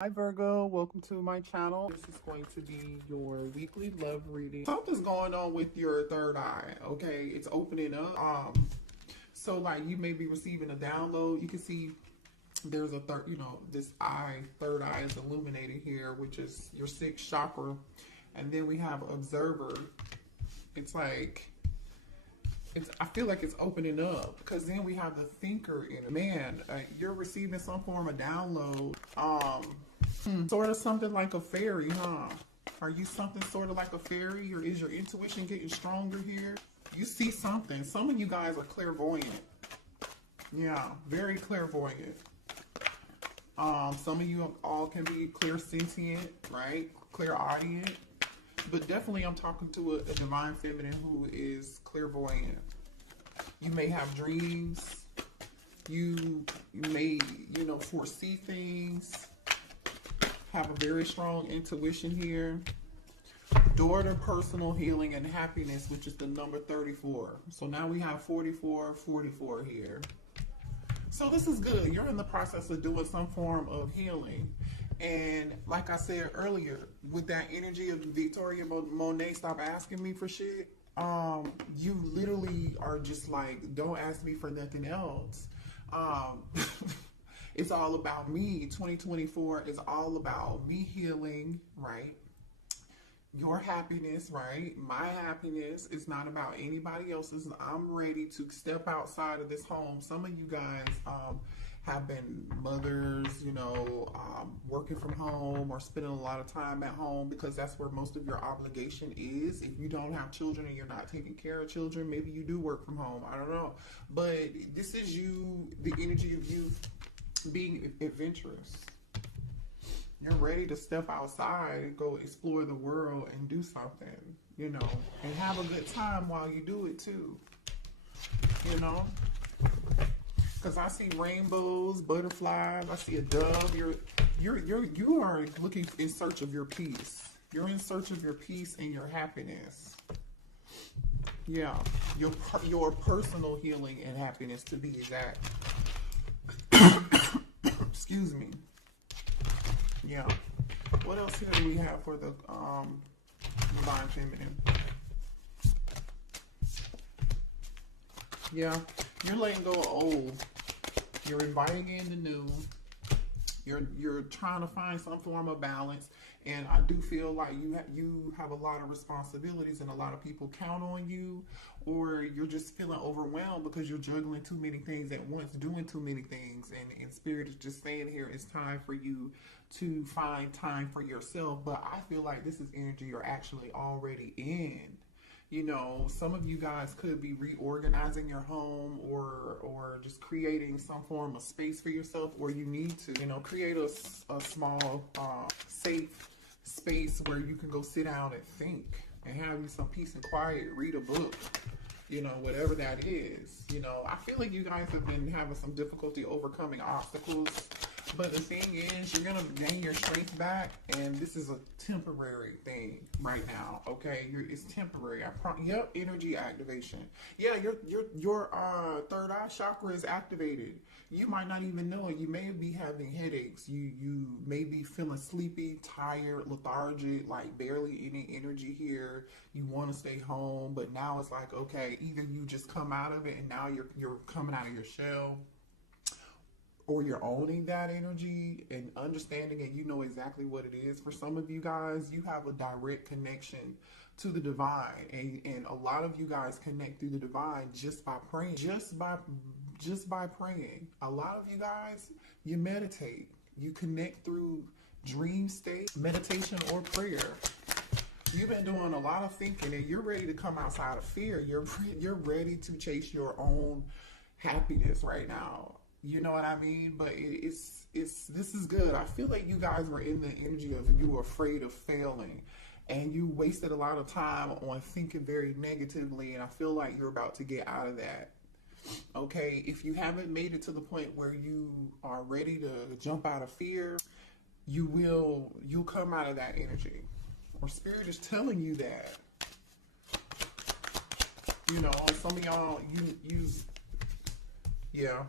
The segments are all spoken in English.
Hi Virgo, welcome to my channel. This is going to be your weekly love reading. Something's going on with your third eye, okay? It's opening up. So like you may be receiving a download. You can see there's a this third eye is illuminated here, which is your sixth chakra. And then we have observer. It's like I feel like it's opening up because then we have the thinker in it. Man, you're receiving some form of download. Sort of something like a fairy, huh? Are you something sort of like a fairy, or is your intuition getting stronger here? You see something. Some of you guys are clairvoyant. Yeah, very clairvoyant. Some of you all can be clairsentient, right? Clairaudient. But definitely I'm talking to a divine feminine who is clairvoyant. You may have dreams. You may, foresee things. Have a very strong intuition here. Door to personal healing and happiness, which is the number 34. So now we have 44 here. So this is good. You're in the process of doing some form of healing. And like I said earlier, with that energy of Victoria Monet, stop asking me for shit. You literally are just like, don't ask me for nothing else. It's all about me. 2024 is all about me healing, right? Your happiness, right? My happiness is not about anybody else's. I'm ready to step outside of this home. Some of you guys have been mothers, working from home or spending a lot of time at home because that's where most of your obligation is. If you don't have children and you're not taking care of children, maybe you do work from home. I don't know. But this is you, the energy of you being adventurous. You're ready to step outside and go explore the world and do something, and have a good time while you do it too, because I see rainbows, butterflies, I see a dove. You are looking in search of your peace. You're in search of your peace and your happiness. Yeah, your personal healing and happiness, to be exact. Excuse me. Yeah. What else here do we have for the divine feminine? Yeah. You're letting go of old. You're inviting in the new. You're trying to find some form of balance. And I do feel like you have a lot of responsibilities and a lot of people count on you, or you're just feeling overwhelmed because you're juggling too many things at once, doing too many things. And Spirit is just saying here, it's time for you to find time for yourself. But I feel like this is energy you're actually already in. Some of you guys could be reorganizing your home or just creating some form of space for yourself, or you need to, create a small, safe space where you can go sit down and think and have you some peace and quiet, read a book, whatever that is. I feel like you guys have been having some difficulty overcoming obstacles. But the thing is, you're gonna gain your strength back, and this is a temporary thing right now. Okay, it's temporary. Yep, energy activation. Yeah, your third eye chakra is activated. You might not even know it. You may be having headaches. You may be feeling sleepy, tired, lethargic, like barely any energy here. You want to stay home, but now it's like, okay, either you just come out of it, and now you're coming out of your shell, or you're owning that energy and understanding it. You know exactly what it is. For some of you guys, you have a direct connection to the divine, and a lot of you guys connect through the divine just by praying. Just by praying. A lot of you guys, you meditate. You connect through dream state, meditation, or prayer. You've been doing a lot of thinking, and you're ready to come outside of fear. You're ready to chase your own happiness right now. You know what I mean? But this is good. I feel like you guys were in the energy of you were afraid of failing, and you wasted a lot of time on thinking very negatively, and I feel like you're about to get out of that. Okay, if you haven't made it to the point where you are ready to jump out of fear, you'll come out of that energy. Or Spirit is telling you that. Some of y'all, yeah.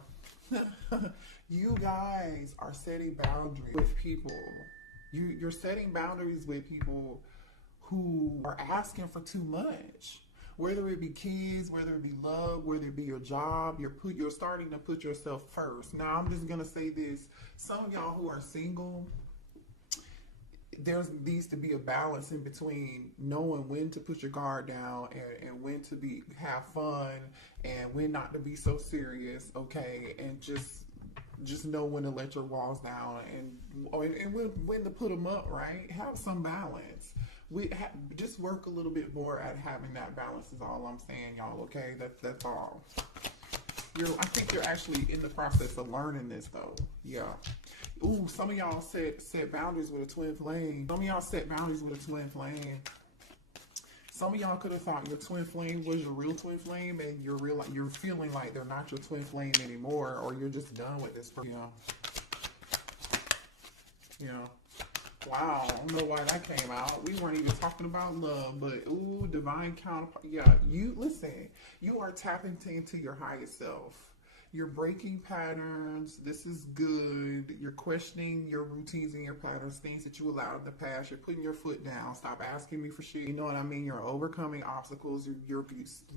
You guys are setting boundaries with people. You're setting boundaries with people who are asking for too much. Whether it be kids, whether it be love, whether it be your job, you're starting to put yourself first. Now I'm just gonna say this: some of y'all who are single, there needs to be a balance in between knowing when to put your guard down and when to have fun and when not to be so serious, okay? And just know when to let your walls down and when to put them up, right? Have some balance. Just work a little bit more at having that balance is all I'm saying, y'all, okay? That's all. I think you're actually in the process of learning this, though. Yeah. Ooh, some of y'all set boundaries with a twin flame. Some of y'all set boundaries with a twin flame. Some of y'all could have thought your twin flame was your real twin flame, and you're feeling like they're not your twin flame anymore, or you're just done with this person. Yeah. Wow, I don't know why that came out. We weren't even talking about love, but ooh, divine counterpart. Yeah, listen, you are tapping into your highest self. You're breaking patterns. This is good. You're questioning your routines and your patterns, things that you allowed in the past. You're putting your foot down. Stop asking me for shit. You know what I mean? You're overcoming obstacles. You're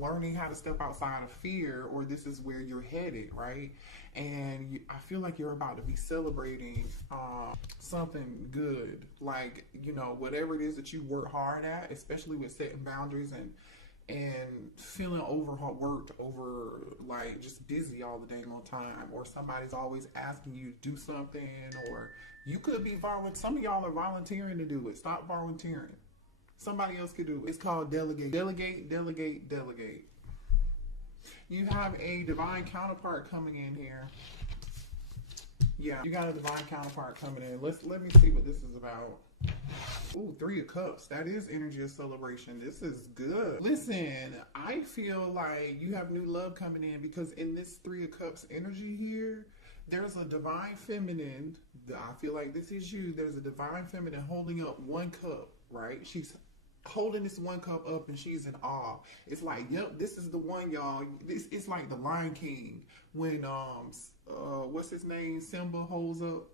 learning how to step outside of fear, or this is where you're headed, right? And I feel like you're about to be celebrating something good. Like, whatever it is that you work hard at, especially with setting boundaries and feeling overworked, like just busy all the dang on time, or somebody's always asking you to do something, or you could be volunteering. Some of y'all are volunteering to do it. Stop volunteering. Somebody else could do it. It's called delegate. Delegate, delegate, delegate. You have a divine counterpart coming in here. Yeah, you got a divine counterpart coming in. Let me see what this is about. Ooh, 3 of Cups. That is energy of celebration. This is good. Listen, I feel like you have new love coming in, because in this 3 of Cups energy here, there's a divine feminine. I feel like this is you. There's a divine feminine holding up 1 cup, right? She's holding this 1 cup up and she's in awe. It's like, yep, this is the one, y'all. It's like the Lion King when what's his name? Simba holds up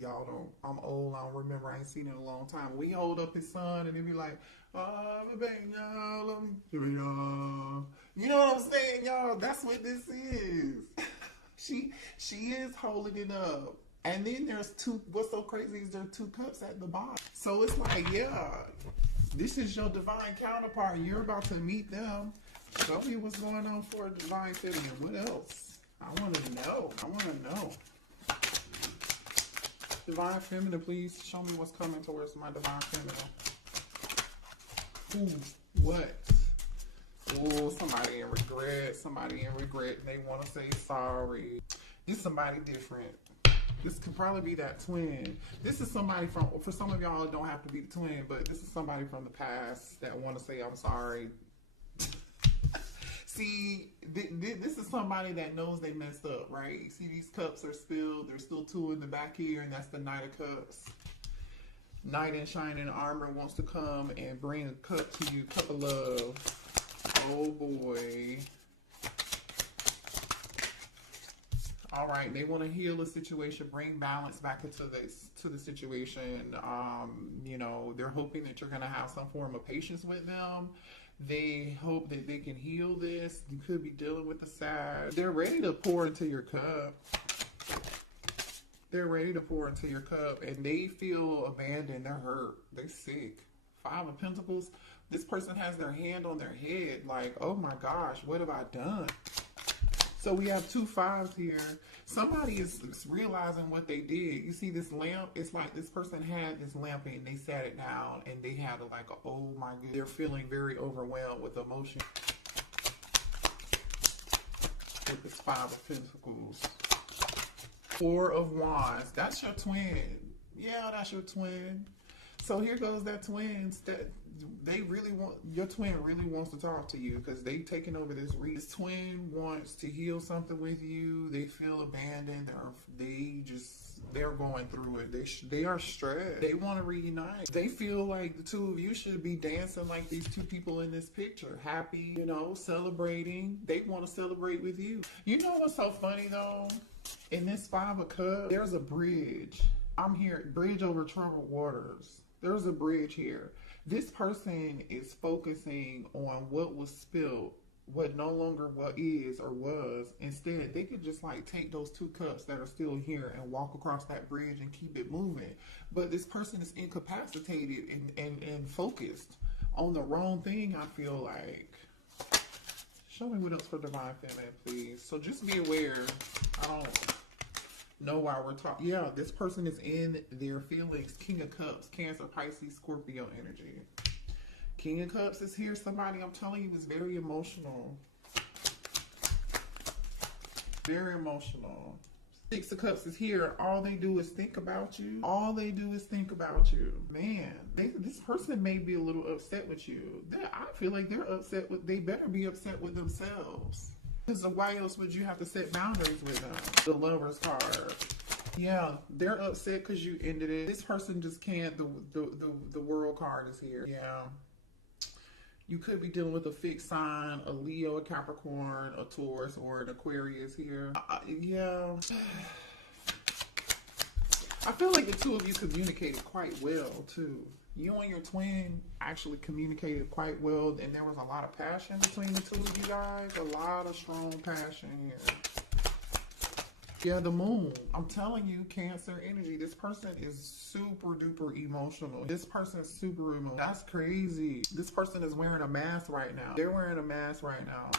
y'all don't, I'm old, I don't remember, I ain't seen it in a long time. We hold up his son and he be like, baby, y'all, you know what I'm saying, y'all? That's what this is. she is holding it up. And then there's 2, what's so crazy is there are 2 cups at the bottom. So it's like, yeah, this is your divine counterpart. You're about to meet them. Show me what's going on for a divine feminine. What else? I want to know. Divine feminine, please show me what's coming towards my divine feminine. Ooh, what? Oh, somebody in regret. They want to say sorry. This is somebody different. This could probably be that twin. This is somebody for some of y'all, it don't have to be the twin, but this is somebody from the past that want to say, I'm sorry. See, this is somebody that knows they messed up, right? You see these cups are spilled. There's still 2 in the back here, and that's the Knight of Cups. Knight in shining armor wants to come and bring a cup to you, cup of love. Oh, boy. All right, they want to heal a situation, bring balance back into the situation. They're hoping that you're going to have some form of patience with them. They hope that they can heal this. You could be dealing with the sad. They're ready to pour into your cup. And they feel abandoned. They're hurt. They're sick. 5 of Pentacles. This person has their hand on their head, like, oh my gosh, what have I done? So we have 2 5s here. Somebody is realizing what they did. You see this lamp? It's like this person had this lamp and they sat it down and they had oh my goodness. They're feeling very overwhelmed with emotion. With this 5 of Pentacles. 4 of Wands. That's your twin. Yeah, that's your twin. So here goes that twins that they really want, your twin really wants to talk to you because they taking over this read. This twin wants to heal something with you. They feel abandoned. They're going through it. They are stressed. They want to reunite. They feel like the two of you should be dancing like these two people in this picture. Happy, you know, celebrating. They want to celebrate with you. You know what's so funny though? In this Five of Cups, there's a bridge. I'm here, bridge over troubled waters. There's a bridge here. This person is focusing on what was spilled, what no longer what is or was. Instead, they could just like take those two cups that are still here and walk across that bridge and keep it moving. But this person is incapacitated and focused on the wrong thing, I feel like. Show me what else for Divine Feminine, please. So just be aware. I don't know why we're talking. Yeah, this person is in their feelings. King of Cups, Cancer, Pisces, Scorpio energy. King of Cups is here. Somebody, I'm telling you, is very emotional. Very emotional. Six of Cups is here. All they do is think about you. All they do is think about you. Man, this person may be a little upset with you. I feel like they're upset with, they better be upset with themselves. Because why else would you have to set boundaries with them? The Lover's card. Yeah, they're upset because you ended it. This person just can't. The World card is here. Yeah. You could be dealing with a fixed sign, a Leo, a Capricorn, a Taurus, or an Aquarius here. Yeah. I feel like the two of you communicated quite well, too. You and your twin actually communicated quite well, and there was a lot of passion between the two of you guys. A lot of strong passion here. Yeah, the Moon. I'm telling you, Cancer energy. This person is super duper emotional. This person is super emotional. That's crazy. This person is wearing a mask right now. They're wearing a mask right now.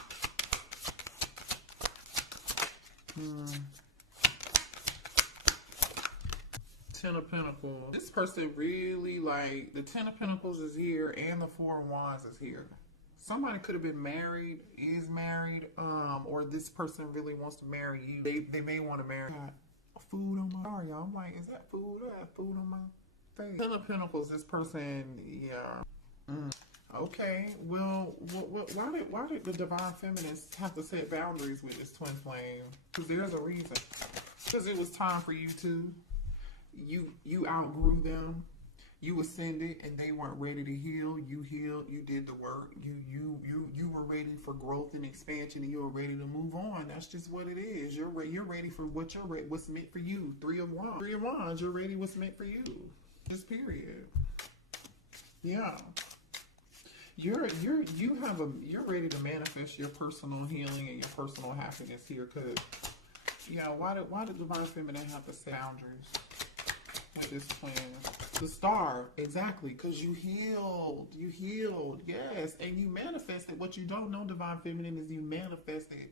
Ten of Pentacles. This person really, like, the Ten of Pentacles is here and the Four of Wands is here. Somebody could have been married, is married, or this person really wants to marry you. They may want to marry. Got food on my, sorry y'all, I'm like, is that food? I have food on my face. Ten of Pentacles, this person, yeah. Okay, well, why did the Divine Feminines have to set boundaries with this twin flame? Because there's a reason. Because it was time for you to. You outgrew them. You ascended and they weren't ready to heal. You healed. You did the work. You were ready for growth and expansion, and you were ready to move on. That's just what it is. You're ready for what's meant for you. Three of Wands. Three of Wands. You're ready what's meant for you. Just period. Yeah. You're ready to manifest your personal healing and your personal happiness here. Cause yeah, why did Divine Feminine have to set boundaries with this twin? The Star, exactly, because you healed, yes, and you manifested. What you don't know, Divine Feminine, is you manifested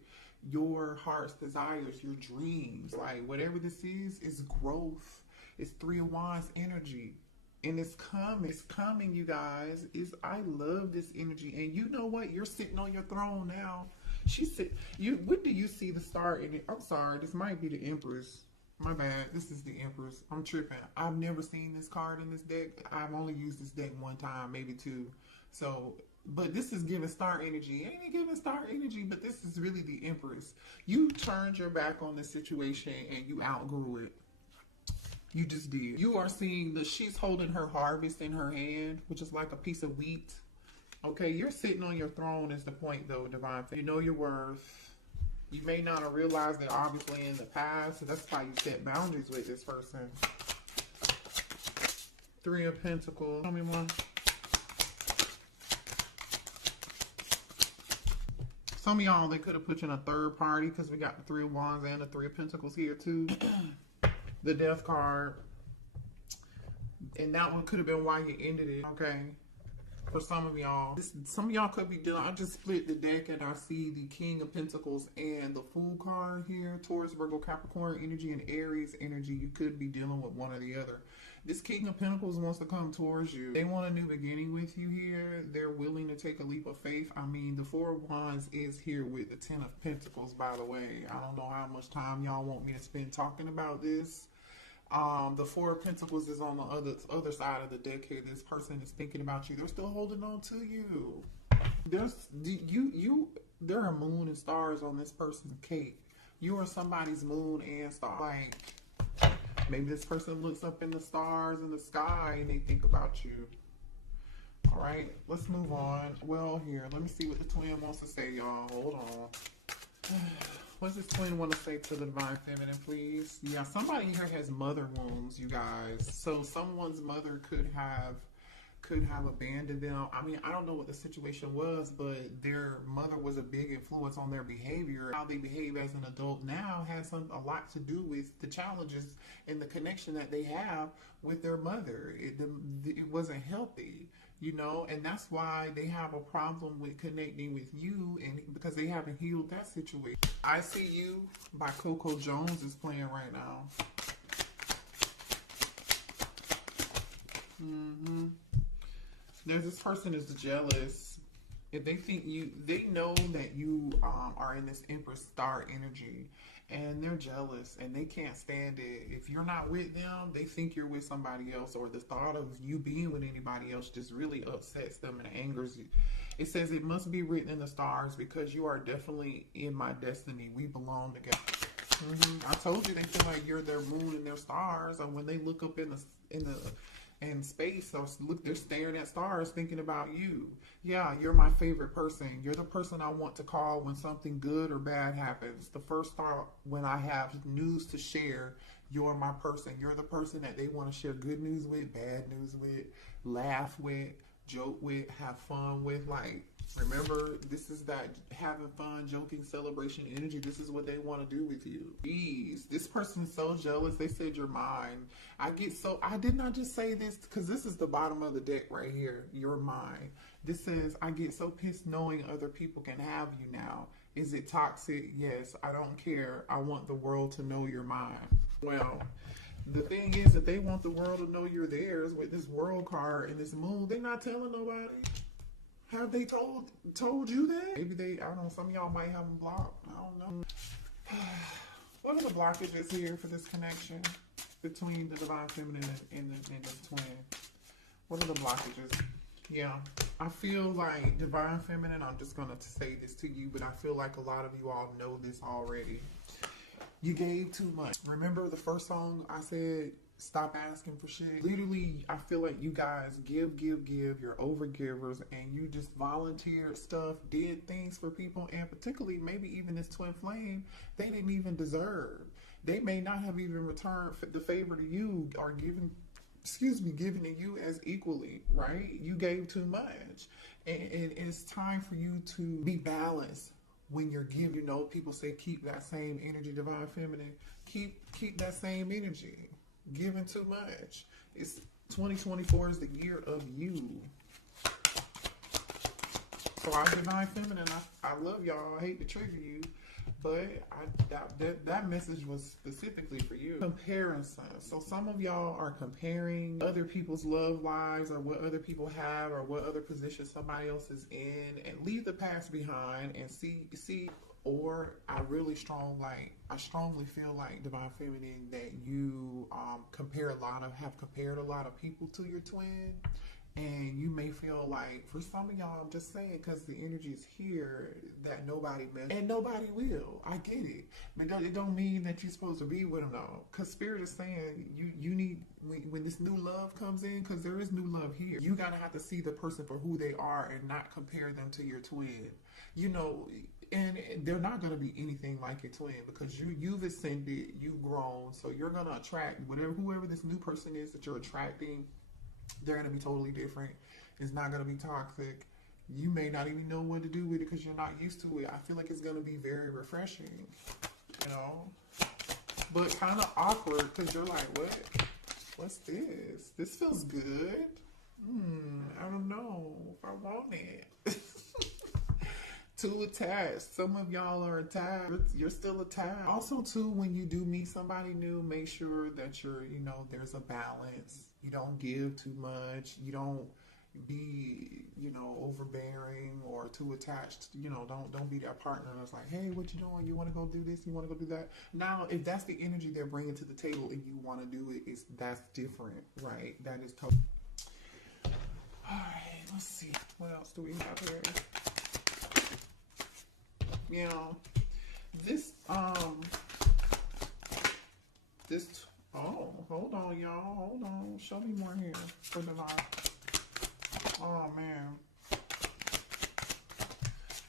your heart's desires, your dreams. Like, whatever this is growth. It's Three of Wands energy, and it's coming, you guys. I love this energy, and you know what? You're sitting on your throne now. When do you see the Star in it? I'm sorry, this might be the Empress. My bad. This is the Empress. I'm tripping. I've never seen this card in this deck. I've only used this deck one time, maybe two. So, but this is giving Star energy. Ain't it giving Star energy? But this is really the Empress. You turned your back on the situation and you outgrew it. You just did. You are seeing she's holding her harvest in her hand, which is like a piece of wheat. Okay, you're sitting on your throne is the point though, Divine. You know your worth. You may not have realized it obviously in the past, so that's why you set boundaries with this person. Three of Pentacles. Tell me more. Some of y'all, they could have put you in a third party because we got the Three of Wands and the Three of Pentacles here too. The Death card. And that one could have been why you ended it, okay? For some of y'all, some of y'all could be dealing. I just split the deck and I see the King of Pentacles and the Fool card here. Taurus, Virgo, Capricorn energy, and Aries energy. You could be dealing with one or the other. This King of Pentacles wants to come towards you. They want a new beginning with you here. They're willing to take a leap of faith. I mean, the Four of Wands is here with the Ten of Pentacles, by the way. I don't know how much time y'all want me to spend talking about this. The Four of Pentacles is on the other side of the deck here. This person is thinking about you. They're still holding on to you. There are moon and stars on this person's cake. You are somebody's moon and star. Like, maybe this person looks up in the stars in the sky and they think about you. All right, let's move on. Well, here, let me see what the twin wants to say, y'all. Hold on. What does this twin want to say to the Divine Feminine, please? Yeah, somebody here has mother wounds, you guys. So someone's mother could have abandoned them. I mean, I don't know what the situation was, but their mother was a big influence on their behavior. How they behave as an adult now has a lot to do with the challenges and the connection that they have with their mother. It wasn't healthy, you know, and that's why they have a problem with connecting with you, and because they haven't healed that situation. I See You by Coco Jones is playing right now. There's this person is jealous. If they think they know that you are in this Empress star energy, and they're jealous and they can't stand it. If you're not with them, they think you're with somebody else, or the thought of you being with anybody else just really upsets them and angers you. It says it must be written in the stars because you are definitely in my destiny. We belong together. I told you they feel like you're their moon and their stars, and when they look up in space, so look, they're staring at stars thinking about you. Yeah, you're my favorite person. You're the person I want to call when something good or bad happens. The first thought when I have news to share, you're my person. You're the person that they want to share good news with, bad news with, laugh with, joke with, have fun with. Like, remember, this is that having fun, joking, celebration energy. This is what they want to do with you. Jeez, this person is so jealous. They said you're mine. I did not just say this because this is the bottom of the deck right here. You're mine. This says, I get so pissed knowing other people can have you now. Is it toxic? Yes, I don't care. I want the world to know you're mine. Well, the thing is that they want the world to know you're theirs with this world card and this moon. They're not telling nobody. Have they told you that? Maybe I don't know, some of y'all might have them blocked. I don't know. What are the blockages here for this connection between the Divine Feminine and the twin? What are the blockages? Yeah, I feel like Divine Feminine, I'm just going to say this to you, but I feel like a lot of you all know this already. You gave too much. Remember the first song I said, stop asking for shit? Literally, I feel like you guys give. You're overgivers, and you just volunteered stuff, did things for people, and particularly maybe even this twin flame, they didn't even deserve. They may not have even returned the favor to you or given to you as equally, right? You gave too much. And it's time for you to be balanced when you're giving. You know, people say keep that same energy, Divine Feminine. Keep that same energy. Giving too much. It's 2024 is the year of you. So I'm Divine Feminine. I love y'all. I hate to trigger you, but that message was specifically for you. Comparison. So some of y'all are comparing other people's love lives or what other people have or what other position somebody else is in, and leave the past behind and see. Or I strongly feel like Divine Feminine that you have compared a lot of people to your twin. And you may feel like, for some of y'all, I'm just saying, because the energy is here, that nobody mess, and nobody will. I get it. But it don't mean that you're supposed to be with them, though. Because Spirit is saying, you need, when this new love comes in, because there is new love here, you got to have to see the person for who they are and not compare them to your twin. You know, and they're not going to be anything like your twin, because you've ascended, you've grown, so you're going to attract whoever this new person is that you're attracting. They're going to be totally different. It's not going to be toxic. You may not even know what to do with it because you're not used to it. I feel like it's going to be very refreshing, you know, but kind of awkward because you're like, what's this? This feels good. I don't know if I want it. Too attached. Some of y'all are attached. You're still attached. Also, too, when you do meet somebody new, make sure that there's a balance. You don't give too much. You don't, be, you know, overbearing or too attached. You know, don't be that partner that's like, hey, what you doing? You want to go do this? You want to go do that? Now, if that's the energy they're bringing to the table and you want to do it, that's different, right? That is totally. All right, let's see. What else do we have here? You know, this, oh, hold on, y'all. Hold on. Show me more here for Divine. Oh, man.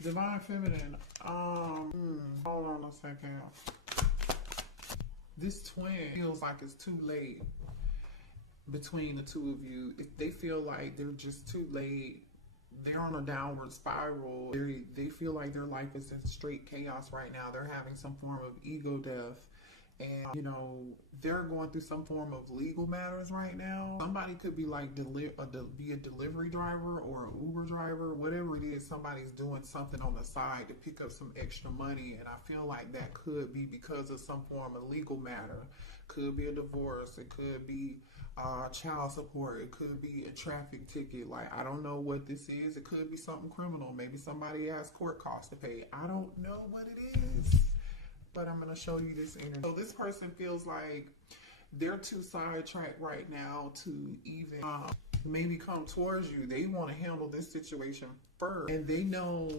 Divine Feminine. Hold on a second. This twin feels like it's too late between the two of you. If they feel like they're just too late, they're on a downward spiral. They feel like their life is in straight chaos right now. They're having some form of ego death. And, you know, they're going through some form of legal matters right now. Somebody could be like be a delivery driver or an Uber driver, whatever it is. Somebody's doing something on the side to pick up some extra money. And I feel like that could be because of some form of legal matter. Could be a divorce. It could be child support. It could be a traffic ticket. Like, I don't know what this is. It could be something criminal. Maybe somebody has court costs to pay. I don't know what it is. But I'm going to show you this energy. So this person feels like they're too sidetracked right now to even maybe come towards you. They want to handle this situation first. And they know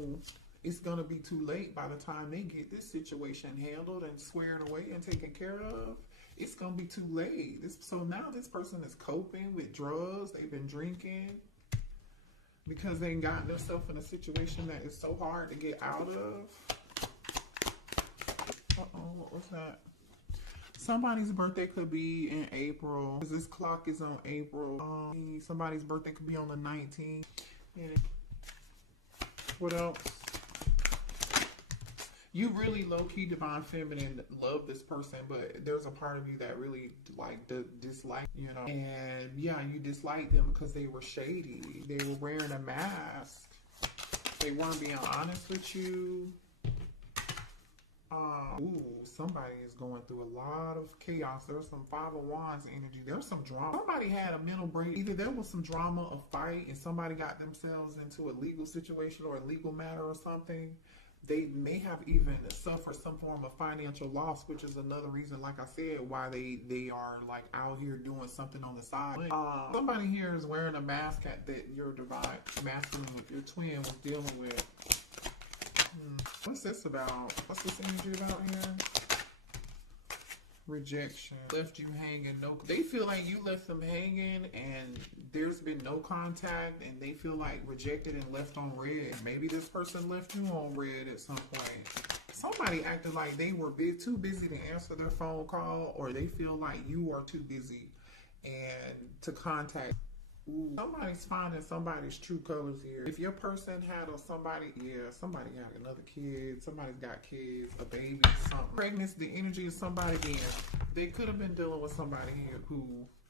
it's going to be too late by the time they get this situation handled and squared away and taken care of. It's going to be too late. So now this person is coping with drugs. They've been drinking because they got themselves in a situation that is so hard to get out of. Uh-oh, what was that? Somebody's birthday could be in April. This clock is on April. Somebody's birthday could be on the 19th. And what else? You really low-key Divine Feminine love this person, but there's a part of you that really dislike, you know. And yeah, you dislike them because they were shady. They were wearing a mask. They weren't being honest with you. Somebody is going through a lot of chaos. There's some Five of Wands energy. There's some drama. Somebody had a mental break. Either there was some drama, a fight, and somebody got themselves into a legal situation or a legal matter or something. They may have even suffered some form of financial loss, which is another reason, like I said, why they are like out here doing something on the side. Somebody here is wearing a mask that your divine masculine, your twin was dealing with. What's this about? What's this energy about here? Rejection. Left you hanging. They feel like you left them hanging and there's been no contact and they feel like rejected and left on red. Maybe this person left you on red at some point. Somebody acted like they were too busy to answer their phone call, or they feel like you are too busy and to contact. Somebody's finding somebody's true colors here. If your person had somebody had another kid, somebody's got kids, a baby, something. Pregnancy, the energy of somebody again. They could have been dealing with somebody here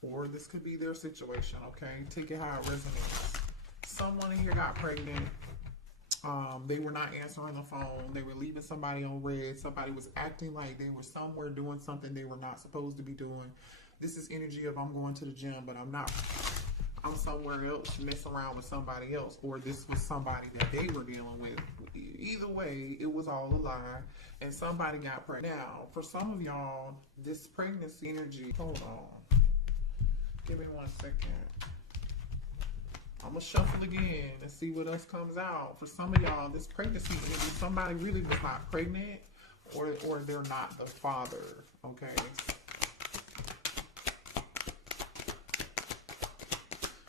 or this could be their situation, okay? Take it how it resonates. Someone in here got pregnant. They were not answering the phone. They were leaving somebody on red. Somebody was acting like they were somewhere doing something they were not supposed to be doing. This is energy of I'm going to the gym, but I'm not. I'm somewhere else to mess around with somebody else, or this was somebody that they were dealing with. Either way, it was all a lie, and somebody got pregnant. Now, for some of y'all, this pregnancy energy, hold on. Give me 1 second. I'm going to shuffle again and see what else comes out. For some of y'all, this pregnancy energy, somebody really was not pregnant, or they're not the father, okay?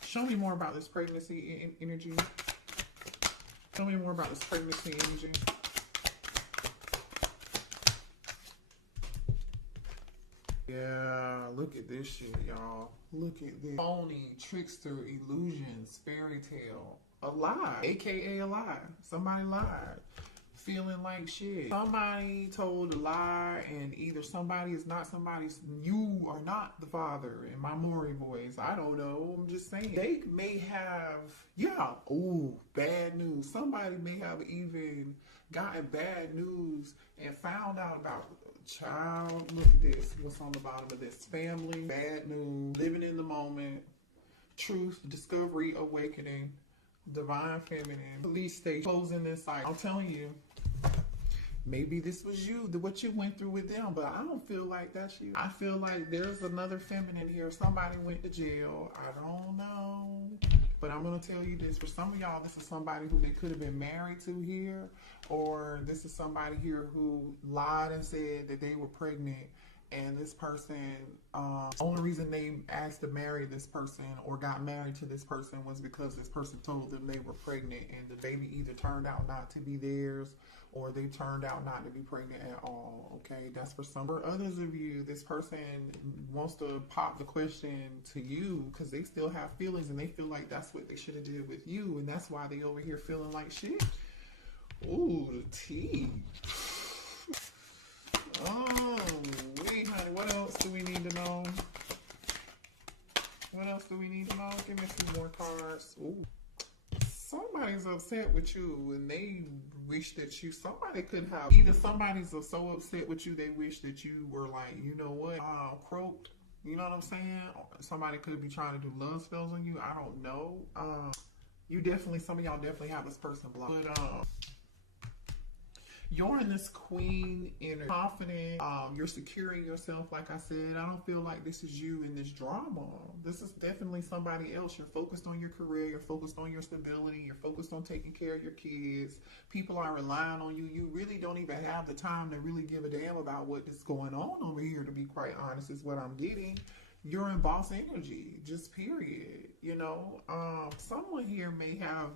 Show me more about this pregnancy energy. Show me more about this pregnancy energy. Yeah, look at this shit, y'all. Look at this. Phony, trickster, illusions, fairy tale. A lie, aka a lie. Somebody lied. Feeling like shit. Somebody told a lie, and either somebody is not somebody's. You are not the father in my Maury voice. I don't know. I'm just saying. They may have, bad news. Somebody may have even gotten bad news and found out about child. Look at this. What's on the bottom of this? Family, bad news, living in the moment. truth, discovery, awakening, divine feminine, police station, closing this cycle. I'm telling you, maybe this was you, what you went through with them, but I don't feel like that's you. I feel like there's another feminine here. Somebody went to jail. I don't know. But I'm going to tell you this. For some of y'all, this is somebody who they could have been married to here, or this is somebody here who lied and said that they were pregnant. And this person, only reason they asked to marry this person or got married to this person was because this person told them they were pregnant, and the baby either turned out not to be theirs or they turned out not to be pregnant at all. Okay, that's for some. For others of you, this person wants to pop the question to you because they still have feelings and they feel like that's what they should have did with you, and that's why they over here feeling like shit. Ooh, the tea. Oh, wait, honey, what else do we need to know? What else do we need to know? Give me a few more cards. Ooh. Somebody's upset with you and they wish that you, somebody could have, either somebody's so upset with you they wish that you were like, you know what, croaked. You know what I'm saying? Somebody could be trying to do love spells on you. I don't know. You definitely, some of y'all definitely have this person blocked. But, you're in this queen energy, confident, you're securing yourself. Like I said, I don't feel like this is you in this drama. This is definitely somebody else. You're focused on your career, you're focused on your stability, you're focused on taking care of your kids. People are relying on you. You really don't even have the time to really give a damn about what is going on over here, to be quite honest, is what I'm getting. You're in boss energy, just period. You know, someone here may have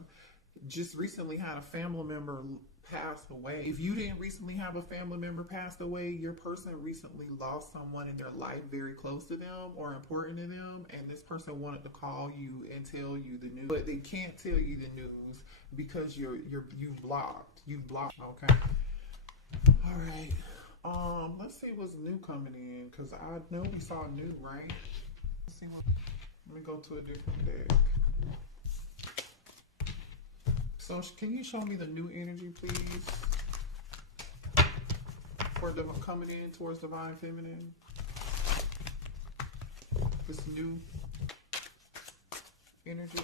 just recently had a family member passed away. If you didn't recently have a family member passed away, your person recently lost someone in their life very close to them or important to them, and this person wanted to call you and tell you the news, but they can't tell you the news because you've blocked. You've blocked. Okay. All right. Let's see what's new coming in, because I know we saw new, right? Let's see what. Let me go to a different deck. So can you show me the new energy, please, for coming in towards divine feminine? This new energy.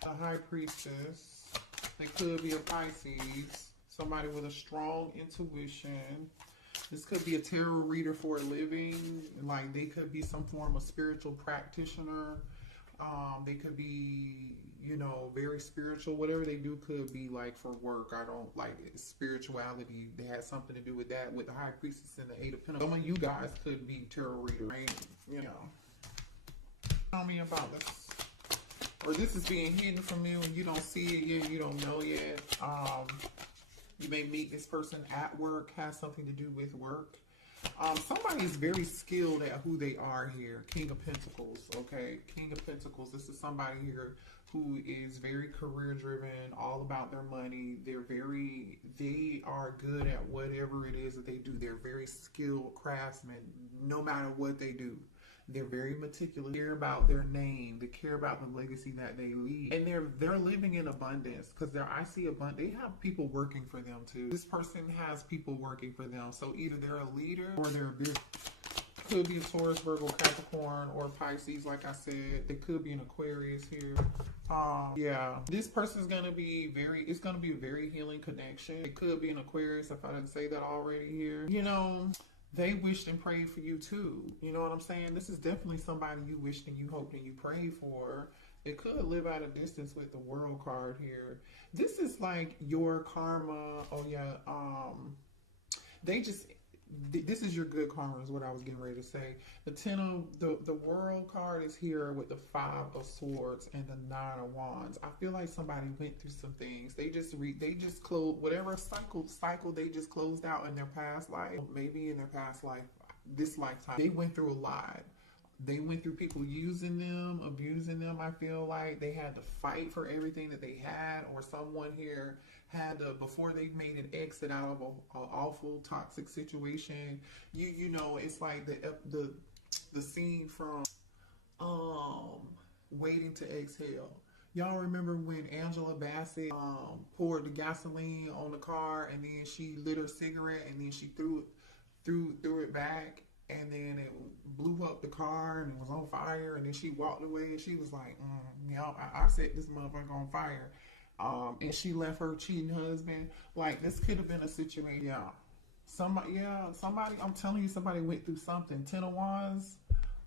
The high priestess. They could be a Pisces. Somebody with a strong intuition. This could be a tarot reader for a living. Like they could be some form of spiritual practitioner. They could be, you know, very spiritual. Whatever they do could be like for work. I don't like it. Spirituality. They had something to do with that, with the high priestess and the Eight of Pentacles. Some of you guys could be tarot readers, right? You know. Tell me about this. Or this is being hidden from you and you don't see it yet. You don't know yet. You may meet this person at work. Has something to do with work. Somebody is very skilled at who they are here. King of Pentacles, okay? King of Pentacles. This is somebody here who is very career driven, all about their money. They are good at whatever it is that they do. They're very skilled craftsmen, no matter what they do. They're very meticulous. They care about their name. They care about the legacy that they leave. And they're living in abundance because I see abundance. They have people working for them too. This person has people working for them. So either they're a leader or they're a business. Could be a Taurus, Virgo, Capricorn, or Pisces. Like I said, they could be an Aquarius here. Yeah, this person's gonna be it's gonna be a very healing connection. It could be an Aquarius if I didn't say that already here. You know, they wished and prayed for you too. You know what I'm saying? This is definitely somebody you wished and you hoped and you prayed for. It could live at a distance with the World card here. This is like your karma. Oh yeah. This is your good karma is what I was getting ready to say. The World card is here with the Five of Swords and the Nine of Wands. I feel like somebody went through some things. They just closed whatever cycle they just closed out in their past life. Maybe in their past life, this lifetime. They went through a lot. They went through people using them, abusing them. I feel like they had to fight for everything that they had, or someone here had to, before they made an exit out of an awful toxic situation. You know, it's like the scene from Waiting to Exhale. Y'all remember when Angela Bassett poured the gasoline on the car and then she lit her cigarette and then she threw it back, and then it blew up the car and it was on fire, and then she walked away and she was like, yeah, I set this motherfucker on fire. And she left her cheating husband. Like, this could have been a situation. Somebody, I'm telling you, somebody went through something. 10 of Wands,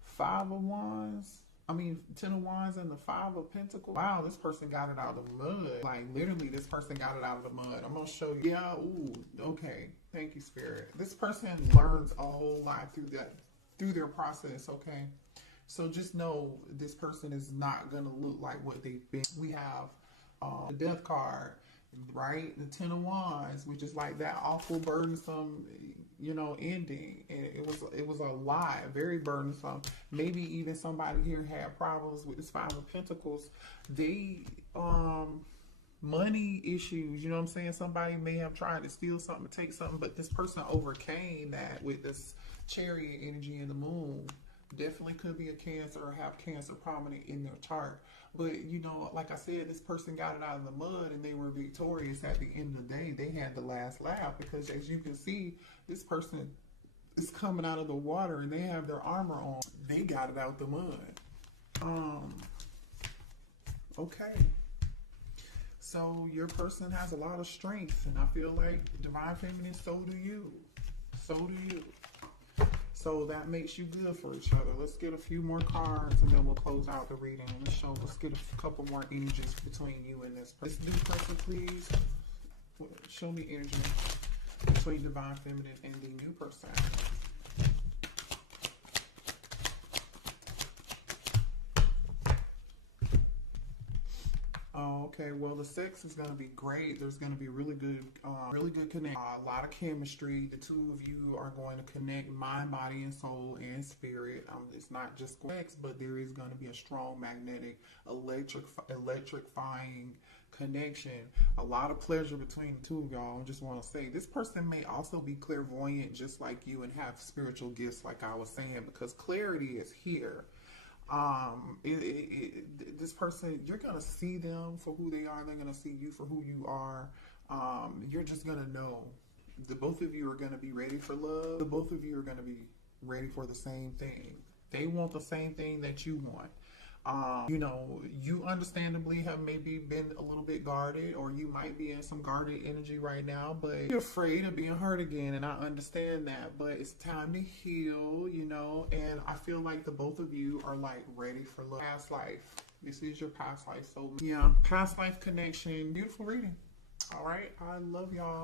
5 of Wands. 10 of Wands and the 5 of Pentacles. Wow, this person got it out of the mud. Like, literally, this person got it out of the mud. I'm going to show you. Yeah, ooh, okay. Thank you, Spirit. This person learns a whole lot through their process, okay? So just know this person is not going to look like what they've been. We have the Death card, right? The 10 of Wands, which is like that awful, burdensome, ending. And it was a lot, very burdensome. Maybe even somebody here had problems with this 5 of Pentacles. They, money issues, you know what I'm saying? Somebody may have tried to steal something, take something, but this person overcame that with this Chariot energy in the moon. Definitely could be a Cancer or have Cancer prominent in their chart. But, like I said, this person got it out of the mud and they were victorious at the end of the day. They had the last laugh because, as you can see, this person is coming out of the water and they have their armor on. They got it out the mud. Okay. So your person has a lot of strength, and I feel like Divine Feminine, so do you. So do you. So that makes you good for each other. Let's get a few more cards and then we'll close out the reading. Let's get a couple more energies between you and this person. This new person, please. Show me energy between Divine Feminine and the new person. Oh, okay. Well, the sex is going to be great. There's going to be really good connection. A lot of chemistry. The two of you are going to connect mind, body, and soul and spirit. It's not just sex, but there is going to be a strong magnetic, electrifying connection. A lot of pleasure between the two of y'all. I just want to say this person may also be clairvoyant, just like you, and have spiritual gifts, like I was saying, because clarity is here. This person, you're gonna see them for who they are. They're gonna see you for who you are. You're just gonna know. The both of you are gonna be ready for love. The both of you are gonna be ready for the same thing. They want the same thing that you want. You understandably have maybe been a little bit guarded, or you might be in some guarded energy right now, but you're afraid of being hurt again, and I understand that, but it's time to heal, and I feel like the both of you are like ready for love. Past life. This is your past life. So yeah, past life connection. Beautiful reading. All right. I love y'all.